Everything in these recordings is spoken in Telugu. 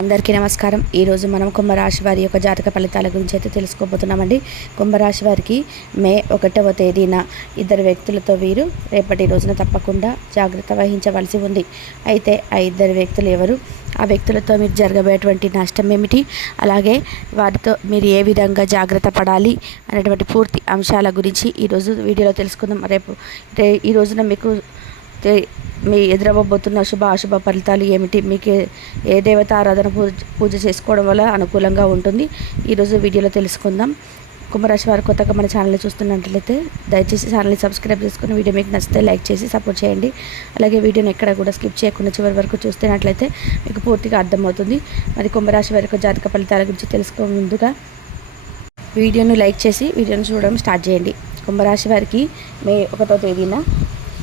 అందరికీ నమస్కారం. ఈరోజు మనం కుంభరాశి వారి యొక్క జాతక ఫలితాల గురించి అయితే తెలుసుకోబోతున్నామండి. కుంభరాశి వారికి మే 1వ తేదీన ఇద్దరు వ్యక్తులతో వీరు రేపటి రోజున తప్పకుండా జాగ్రత్త వహించవలసి ఉంది. అయితే ఆ ఇద్దరు వ్యక్తులు ఎవరు, ఆ వ్యక్తులతో మీరు జరగబోయేటువంటి నష్టం ఏమిటి, అలాగే వారితో మీరు ఏ విధంగా జాగ్రత్త పడాలి అనేటువంటి పూర్తి అంశాల గురించి ఈరోజు వీడియోలో తెలుసుకుందాం. ఈ రోజున మీకు మీ ఎదురవ్వబోతున్న శుభ అశుభ ఫలితాలు ఏమిటి, మీకు ఏ దేవత ఆరాధన పూజ చేసుకోవడం వల్ల అనుకూలంగా ఉంటుంది, ఈరోజు వీడియోలో తెలుసుకుందాం. కుంభరాశి వారు కొత్తగా మన ఛానల్ని చూస్తున్నట్లయితే దయచేసి ఛానల్ని సబ్స్క్రైబ్ చేసుకుని వీడియో మీకు నచ్చితే లైక్ చేసి సపోర్ట్ చేయండి. అలాగే వీడియోని ఎక్కడ కూడా స్కిప్ చేయకుండా చివరి వరకు చూస్తున్నట్లయితే మీకు పూర్తిగా అర్థమవుతుంది. మరి కుంభరాశి వారి యొక్క జాతక ఫలితాల గురించి తెలుసుకో ముందుగా వీడియోను లైక్ చేసి వీడియోను చూడడం స్టార్ట్ చేయండి. కుంభరాశి వారికి మే 1వ తేదీన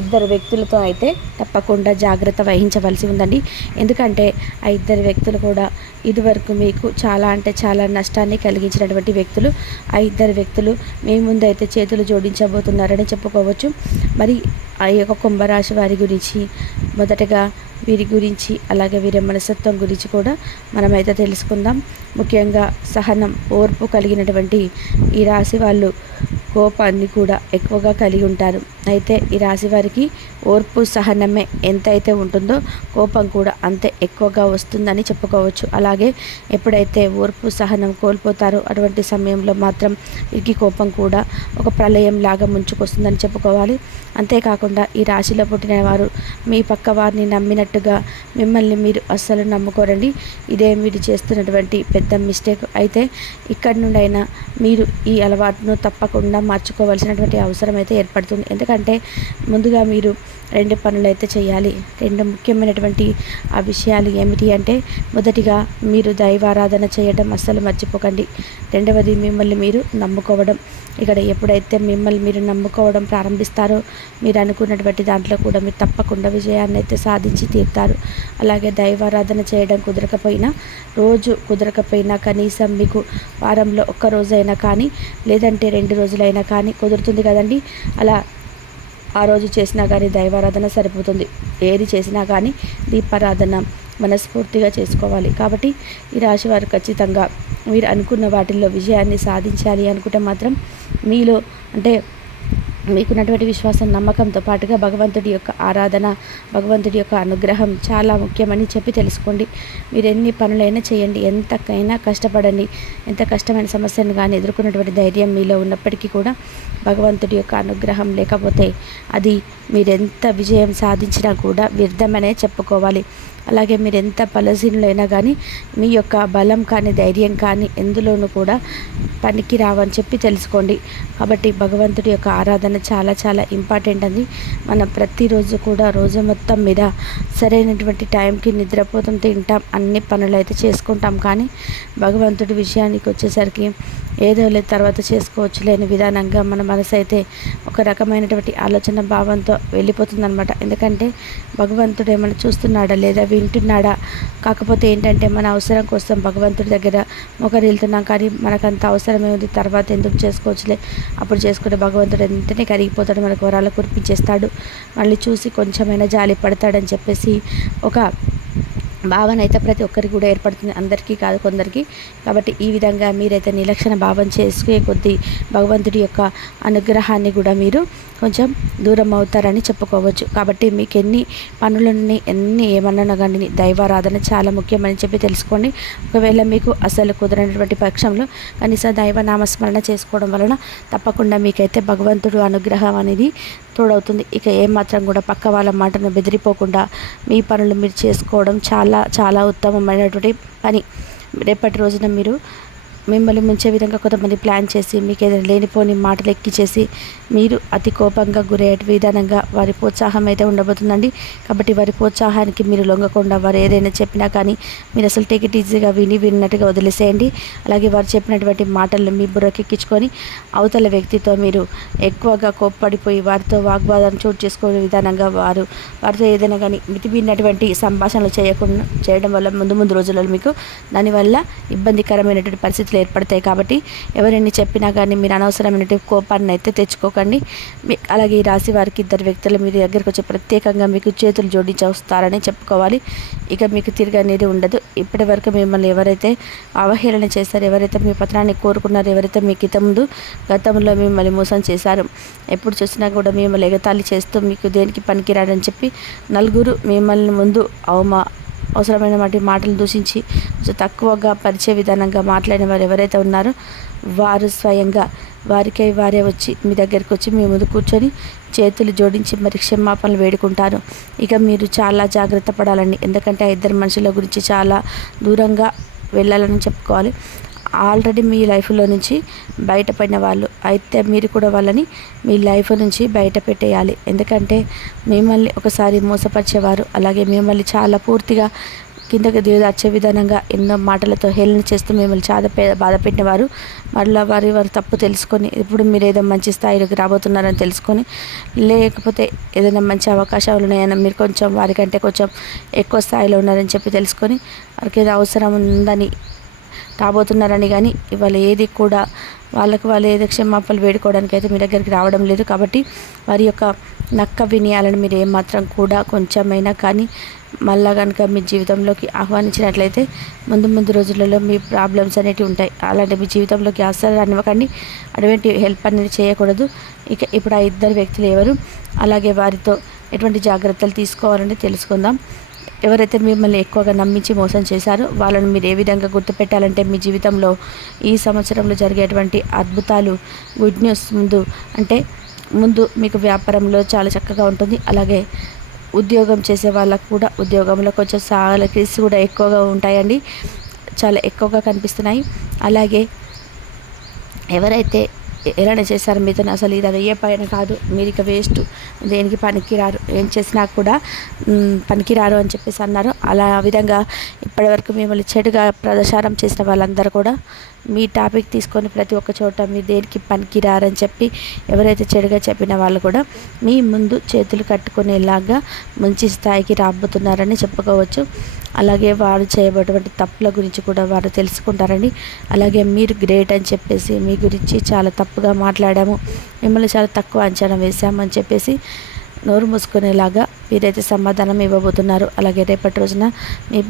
ఇద్దరు వ్యక్తులతో అయితే తప్పకుండా జాగ్రత్త వహించవలసి ఉందండి. ఎందుకంటే ఆ ఇద్దరు వ్యక్తులు కూడా ఇదివరకు మీకు చాలా అంటే చాలా నష్టాన్ని కలిగించినటువంటి వ్యక్తులు. ఆ ఇద్దరు వ్యక్తులు మీ ముందు అయితే చేతులు జోడించబోతున్నారని చెప్పుకోవచ్చు. మరి ఆ యొక్క కుంభరాశి వారి గురించి మొదటగా వీరి గురించి అలాగే వీరి మనస్తత్వం గురించి కూడా మనమైతే తెలుసుకుందాం. ముఖ్యంగా సహనం, ఓర్పు కలిగినటువంటి ఈ రాశి వాళ్ళు కోపాన్ని కూడా ఎక్కువగా కలిగి ఉంటారు. అయితే ఈ రాశి వారికి ఓర్పు సహనమే ఎంతైతే ఉంటుందో కోపం కూడా అంతే ఎక్కువగా వస్తుందని చెప్పుకోవచ్చు. అలాగే ఎప్పుడైతే ఓర్పు సహనం కోల్పోతారో అటువంటి సమయంలో మాత్రం వీరికి కోపం కూడా ఒక ప్రళయం లాగా ముంచుకొస్తుందని చెప్పుకోవాలి. అంతేకాకుండా ఈ రాశిలో పుట్టిన వారు మీ పక్క వారిని నమ్మినట్టుగా మిమ్మల్ని మీరు అస్సలు నమ్ముకోరండి. ఇదే మీరు చేస్తున్నటువంటి పెద్ద మిస్టేక్. అయితే ఇక్కడి నుండైనా మీరు ఈ అలవాటును తప్పకుండా మార్చుకోవాల్సినటువంటి అవసరం అయితే ఏర్పడుతుంది. ఎందుకంటే ముందుగా మీరు 2 పనులు అయితే చేయాలి. 2 ముఖ్యమైనటువంటి ఆ విషయాలు ఏమిటి అంటే, మొదటిగా మీరు దైవారాధన చేయడం అస్సలు మర్చిపోకండి. రెండవది మిమ్మల్ని మీరు నమ్ముకోవడం. ఇక్కడ ఎప్పుడైతే మిమ్మల్ని మీరు నమ్ముకోవడం ప్రారంభిస్తారో మీరు అనుకున్నటువంటి దాంట్లో కూడా మీరు తప్పకుండా విజయాన్ని అయితే సాధించి తీరుతారు. అలాగే దైవారాధన చేయడం రోజు కుదరకపోయినా కనీసం మీకు వారంలో 1 రోజైనా కానీ లేదంటే 2 రోజులైనా కానీ కుదురుతుంది కదండి. అలా ఆ రోజు చేసినా కానీ దైవారాధన సరిపోతుంది. ఏది చేసినా కానీ దీపారాధన మనస్ఫూర్తిగా చేసుకోవాలి. కాబట్టి ఈ రాశి వారు ఖచ్చితంగా మీరు అనుకున్న వాటిల్లో విజయాన్ని సాధించాలి అనుకుంటే మాత్రం మీలో అంటే మీకున్నటువంటి విశ్వాసం, నమ్మకంతో పాటుగా భగవంతుడి యొక్క ఆరాధన, భగవంతుడి యొక్క అనుగ్రహం చాలా ముఖ్యమని చెప్పి తెలుసుకోండి. మీరు ఎన్ని పనులైనా చేయండి, ఎంతకైనా కష్టపడండి. ఎంత కష్టమైన సమస్యను కానీ ఎదుర్కొన్నటువంటి ధైర్యం మీలో ఉన్నప్పటికీ కూడా భగవంతుడి యొక్క అనుగ్రహం లేకపోతే అది మీరెంత విజయం సాధించినా కూడా వ్యర్థమనే చెప్పుకోవాలి. అలాగే మీరు ఎంత బలహీనులైనా కానీ మీ యొక్క బలం కానీ ధైర్యం కానీ ఎందులోనూ కూడా పనికి రావని చెప్పి తెలుసుకోండి. కాబట్టి భగవంతుడి యొక్క ఆరాధన చాలా చాలా ఇంపార్టెంట్ అండి. మనం ప్రతిరోజు కూడా రోజు మొత్తం మీద సరైనటువంటి టైంకి నిద్రపోతాం, తింటాం, అన్ని పనులు అయితే చేసుకుంటాం. కానీ భగవంతుడి విషయానికి వచ్చేసరికి ఏదో లేదు తర్వాత చేసుకోవచ్చు లేని విధానంగా మన మనసు అయితే ఒక రకమైనటువంటి ఆలోచన భావంతో వెళ్ళిపోతుందన్నమాట. ఎందుకంటే భగవంతుడు ఏమైనా చూస్తున్నాడా లేదా వింటున్నాడా, కాకపోతే ఏంటంటే మన అవసరం కోసం భగవంతుడి దగ్గర మొకరిల్తున్నాం. కానీ మనకంత అవసరమే ఉంది, తర్వాత ఎందుకు చేసుకోవచ్చులే, అప్పుడు చేసుకుంటే భగవంతుడు వెంటనే కరిగిపోతాడు, మనకు వరాలు కురిపించేస్తాడు, మళ్ళీ చూసి కొంచెమైనా జాలి పడతాడని చెప్పేసి ఒక భావన అయితే ప్రతి ఒక్కరికి కూడా ఏర్పడుతుంది. అందరికీ కాదు, కొందరికి. కాబట్టి ఈ విధంగా మీరైతే నిర్లక్షణ భావం చేసుకునే కొద్దీ భగవంతుడి యొక్క అనుగ్రహాన్ని కూడా మీరు కొంచెం దూరం అవుతారని చెప్పుకోవచ్చు. కాబట్టి మీకు ఎన్ని పనులని ఏమన్నా కానీ దైవారాధన చాలా ముఖ్యమని చెప్పి తెలుసుకోండి. ఒకవేళ మీకు అసలు కుదరనటువంటి పక్షంలో కనీసం దైవనామస్మరణ చేసుకోవడం వలన తప్పకుండా మీకైతే భగవంతుడు అనుగ్రహం అనేది తోడవుతుంది. ఇక ఏమాత్రం కూడా పక్క వాళ్ళ మాటను బెదిరిపోకుండా మీ పనులు మీరు చేసుకోవడం చాలా చాలా ఉత్తమమైనటువంటి పని. రేపటి రోజున మీరు మిమ్మల్ని ముంచే విధంగా కొంతమంది ప్లాన్ చేసి మీకు ఏదైనా లేనిపోని మాటలు ఎక్కిచేసి మీరు అతి కోపంగా గురయ్యే విధానంగా వారి ప్రోత్సాహం అయితే ఉండబోతుందండి. కాబట్టి వారి ప్రోత్సాహానికి మీరు లొంగకుండా వారు ఏదైనా చెప్పినా కానీ మీరు అసలు టేక్ ఇట్ ఈజీగా విన్నట్టుగా వదిలేసేయండి. అలాగే వారు చెప్పినటువంటి మాటలను మీ బుర్రకెక్కించుకొని అవతల వ్యక్తితో మీరు ఎక్కువగా కోప్పడిపోయి వారితో వాగ్వాదం చోటు చేసుకునే విధానంగా వారితో ఏదైనా కానీ మితిమీరినటువంటి సంభాషణలు చేయడం వల్ల ముందు రోజులలో మీకు దానివల్ల ఇబ్బందికరమైనటువంటి పరిస్థితులు పరిస్థితులు ఏర్పడతాయి. కాబట్టి ఎవరైనా చెప్పినా కానీ మీరు అనవసరమైన కోపాన్ని అయితే తెచ్చుకోకండి. అలాగే ఈ రాశి వారికి ఇద్దరు వ్యక్తులు మీ దగ్గరకు వచ్చి ప్రత్యేకంగా మీకు చేతులు జోడించి వస్తారని చెప్పుకోవాలి. ఇక మీకు తిరిగి అనేది ఉండదు. ఇప్పటి వరకు మిమ్మల్ని ఎవరైతే అవహేళన చేశారో, ఎవరైతే మీ పత్రాన్ని కోరుకున్నారో, ఎవరైతే మీకు గతంలో మిమ్మల్ని మోసం చేశారు, ఎప్పుడు చూసినా కూడా మిమ్మల్ని ఎగతాళి చేస్తూ మీకు దేనికి పనికిరాడని చెప్పి నలుగురు మిమ్మల్ని ముందు అవసరమైన మాటలు దూషించి తక్కువగా పరిచయ విధానంగా మాట్లాడిన వారు ఎవరైతే ఉన్నారో వారు స్వయంగా వారికై వారే వచ్చి మీ దగ్గరికి వచ్చి మీ ముందు కూర్చొని చేతులు జోడించి మరి క్షమాపణలు వేడుకుంటారు. ఇక మీరు చాలా జాగ్రత్త పడాలండి. ఎందుకంటే ఆ ఇద్దరు మనుషుల గురించి చాలా దూరంగా వెళ్ళాలని చెప్పుకోవాలి. ఆల్రెడీ మీ లైఫ్లో నుంచి బయటపడిన వాళ్ళు అయితే మీరు కూడా వాళ్ళని మీ లైఫ్ నుంచి బయట పెట్టేయాలి. ఎందుకంటే మిమ్మల్ని ఒకసారి మోసపరిచేవారు, అలాగే మిమ్మల్ని చాలా పూర్తిగా కిందకి దిగదార్చే విధానంగా ఎన్నో మాటలతో హేళన చేస్తూ మిమ్మల్ని చాలా బాధ పెట్టినవారు మళ్ళీ వారి తప్పు తెలుసుకొని ఇప్పుడు మీరు ఏదో మంచి స్థాయిలోకి రాబోతున్నారని తెలుసుకొని, లేకపోతే ఏదైనా మంచి అవకాశాలు ఉన్నాయని మీరు కొంచెం వారికంటే కొంచెం ఎక్కువ స్థాయిలో ఉన్నారని చెప్పి తెలుసుకొని వారికి ఏదో అవసరం ఉందని రాబోతున్నారని కానీ ఇవాళ ఏది కూడా వాళ్ళు ఏదో క్షమాపణలు వేడుకోవడానికి అయితే మీ దగ్గరికి రావడం లేదు. కాబట్టి వారి యొక్క నక్క వినయాలను మీరు ఏమాత్రం కూడా కొంచెమైనా కానీ మళ్ళా కనుక మీ జీవితంలోకి ఆహ్వానించినట్లయితే ముందు రోజులలో మీ ప్రాబ్లమ్స్ అనేటివి ఉంటాయి. అలాంటి మీ జీవితంలోకి అస్సలు రానివ్వకండి. అటువంటి హెల్ప్ అనేది చేయకూడదు. ఇక ఇప్పుడు ఆ ఇద్దరు వ్యక్తులు ఎవరు, అలాగే వారితో ఎటువంటి జాగ్రత్తలు తీసుకోవాలని తెలుసుకుందాం. ఎవరైతే మిమ్మల్ని ఎక్కువగా నమ్మించి మోసం చేశారో వాళ్ళని మీరు ఏ విధంగా గుర్తుపెట్టాలంటే మీ జీవితంలో ఈ సంవత్సరంలో జరిగేటువంటి అద్భుతాలు, గుడ్ న్యూస్ ముందు మీకు వ్యాపారంలో చాలా చక్కగా ఉంటుంది. అలాగే ఉద్యోగం చేసే వాళ్ళకు కూడా ఉద్యోగంలో కొంచెం సాలరీస్ కూడా ఎక్కువగా ఉంటాయండి, చాలా ఎక్కువగా కనిపిస్తున్నాయి. అలాగే ఎవరైతే ఎలా చేశారు మీతో అసలు ఇది అయ్యే పైన కాదు, మీరు ఇక వేస్ట్, దేనికి పనికిరారు, ఏం చేసినా కూడా పనికిరారు అని చెప్పేసి అన్నారు. అలా విధంగా ఇప్పటివరకు మిమ్మల్ని చెడుగా ప్రచారం చేసిన వాళ్ళందరూ కూడా మీ టాపిక్ తీసుకొని ప్రతి ఒక్క చోట మీరు దేనికి పనికిరారని చెప్పి ఎవరైతే చెడుగా చెప్పిన వాళ్ళు కూడా మీ ముందు చేతులు కట్టుకునేలాగా మంచి స్థాయికి రాబోతున్నారని చెప్పుకోవచ్చు. అలాగే వారు చేయబడినటువంటి తప్పుల గురించి కూడా వారు తెలుసుకుంటారని, అలాగే మీరు గ్రేట్ అని చెప్పేసి మీ గురించి చాలా తప్పుగా మాట్లాడాము, మిమ్మల్ని చాలా తక్కువ అంచనా వేసామని చెప్పేసి నోరు మూసుకునేలాగా మీరైతే సమాధానం ఇవ్వబోతున్నారు. అలాగే రేపటి రోజున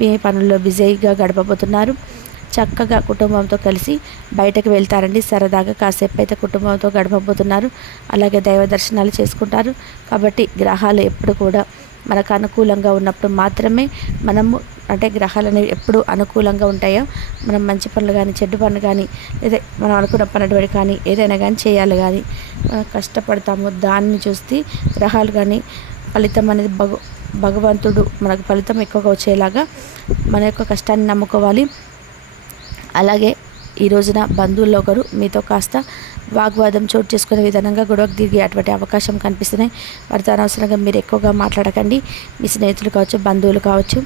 మీ పనుల్లో బిజీగా గడపబోతున్నారు. చక్కగా కుటుంబంతో కలిసి బయటకు వెళ్తారండి. సరదాగా కాసేపు అయితే కుటుంబంతో గడపబోతున్నారు. అలాగే దైవ దర్శనాలు చేసుకుంటారు. కాబట్టి గ్రహాలు ఎప్పుడు కూడా మనకు అనుకూలంగా ఉన్నప్పుడు మాత్రమే మనము గ్రహాలు అనేవి ఎప్పుడు అనుకూలంగా ఉంటాయో మనం మంచి పనులు కానీ చెడ్డ పనులు కానీ లేదా మనం అనుకున్న పనులు కానీ ఏదైనా కానీ చేయాలి. కానీ మనం కష్టపడతాము, దాన్ని చూస్తే గ్రహాలు కానీ ఫలితం అనేది భగవంతుడు మనకు ఫలితం ఎక్కువగా వచ్చేలాగా మన యొక్క కష్టాన్ని నమ్ముకోవాలి. అలాగే ఈ రోజున బంధువుల్లో ఒకరు మీతో కాస్త వాగ్వాదం చోటు చేసుకునే విధానంగా గొడవకు దిగే అటువంటి అవకాశం కనిపిస్తున్నాయి. వారితో అనవసరంగా మీరు ఎక్కువగా మాట్లాడకండి. మీ స్నేహితులు కావచ్చు, బంధువులు కావచ్చు,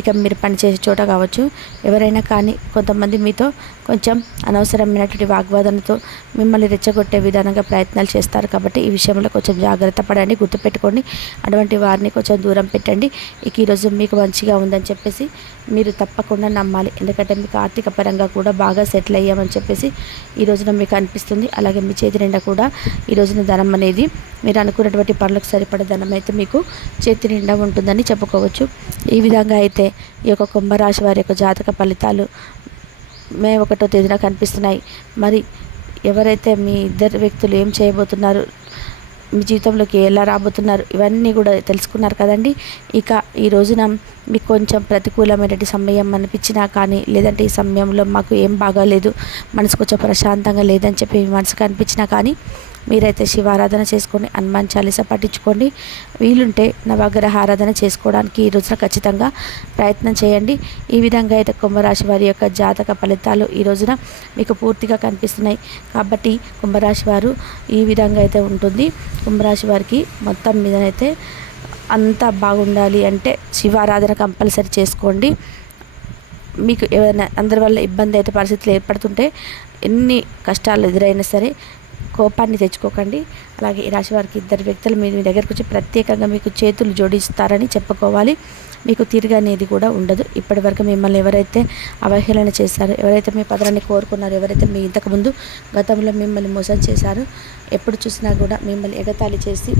ఇక మీరు పనిచేసే చోట కావచ్చు, ఎవరైనా కానీ కొంతమంది మీతో కొంచెం అనవసరమైనటువంటి వాగ్వాదంతో మిమ్మల్ని రెచ్చగొట్టే విధానంగా ప్రయత్నాలు చేస్తారు. కాబట్టి ఈ విషయంలో కొంచెం జాగ్రత్త పడండి, గుర్తుపెట్టుకోండి. అటువంటి వారిని కొంచెం దూరం పెట్టండి. ఇక ఈరోజు మీకు మంచిగా ఉందని చెప్పేసి మీరు తప్పకుండా నమ్మాలి. ఎందుకంటే మీకు ఆర్థిక పరంగా కూడా బాగా సెటిల్ అయ్యామని చెప్పేసి ఈ రోజున మీకు అనిపిస్తుంది. అలాగే మీ చేతి నిండా కూడా ఈ రోజున ధనం అనేది మీరు అనుకున్నటువంటి పనులకు సరిపడే ధనం అయితే మీకు చేతి నిండా ఉంటుందని చెప్పుకోవచ్చు. ఈ విధంగా అయితే ఈ యొక్క కుంభరాశి వారి యొక్క జాతక ఫలితాలు మే 1వ తేదీన కనిపిస్తున్నాయి. మరి ఎవరైతే మీ ఇద్దరు వ్యక్తులు ఏం చేయబోతున్నారు, మీ జీవితంలోకి ఎలా రాబోతున్నారు, ఇవన్నీ కూడా తెలుసుకున్నారు కదండి. ఇక ఈ రోజున మీకు కొంచెం ప్రతికూలమైనటువంటి సమయం అనిపించినా కానీ, లేదంటే ఈ సమయంలో మాకు ఏం బాగాలేదు, మనసు కొంచెం ప్రశాంతంగా లేదని చెప్పి మీ మనసుకు అనిపించినా కానీ మీరైతే శివారాధన చేసుకొని హనుమాన్ చాలీసా పఠించుకోండి. వీలుంటే నవగ్రహ ఆరాధన చేసుకోవడానికి ఈ రోజున ఖచ్చితంగా ప్రయత్నం చేయండి. ఈ విధంగా అయితే కుంభరాశి వారి యొక్క జాతక ఫలితాలు ఈ రోజున మీకు పూర్తిగా కనిపిస్తున్నాయి. కాబట్టి కుంభరాశి వారు ఈ విధంగా అయితే ఉంటుంది. కుంభరాశి వారికి మొత్తం మీదనైతే అంతా బాగుండాలి అంటే శివారాధన కంపల్సరీ చేసుకోండి. మీకు ఏమైనా అందరి వల్ల ఇబ్బంది అయితే పరిస్థితులు ఏర్పడుతుంటే, ఎన్ని కష్టాలు ఎదురైనా సరే కోపాన్ని తెచ్చుకోకండి. అలాగే ఈ రాశి వారికి ఇద్దరు వ్యక్తులు మీ దగ్గరకు వచ్చి ప్రత్యేకంగా మీకు చేతులు జోడిస్తారని చెప్పుకోవాలి. మీకు తిరిగి అనేది కూడా ఉండదు. ఇప్పటివరకు మిమ్మల్ని ఎవరైతే అవహేళన చేశారో, ఎవరైతే మీ పదరాన్ని కోరుకున్నారో, ఎవరైతే మీ ఇంతకుముందు గతంలో మిమ్మల్ని మోసం చేశారో, ఎప్పుడు చూసినా కూడా మిమ్మల్ని ఎగతాళి చేసి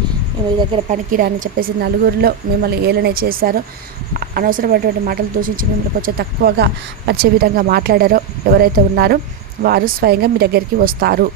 మీ దగ్గర పనికిరా అని చెప్పేసి నలుగురిలో మిమ్మల్ని ఏలనే చేశారో, అనవసరమైనటువంటి మాటలు దూషించి మిమ్మల్ని కొంచెం తక్కువగా పరిచే విధంగా మాట్లాడారో ఎవరైతే ఉన్నారో వారు స్వయంగా మీ దగ్గరికి వస్తారు.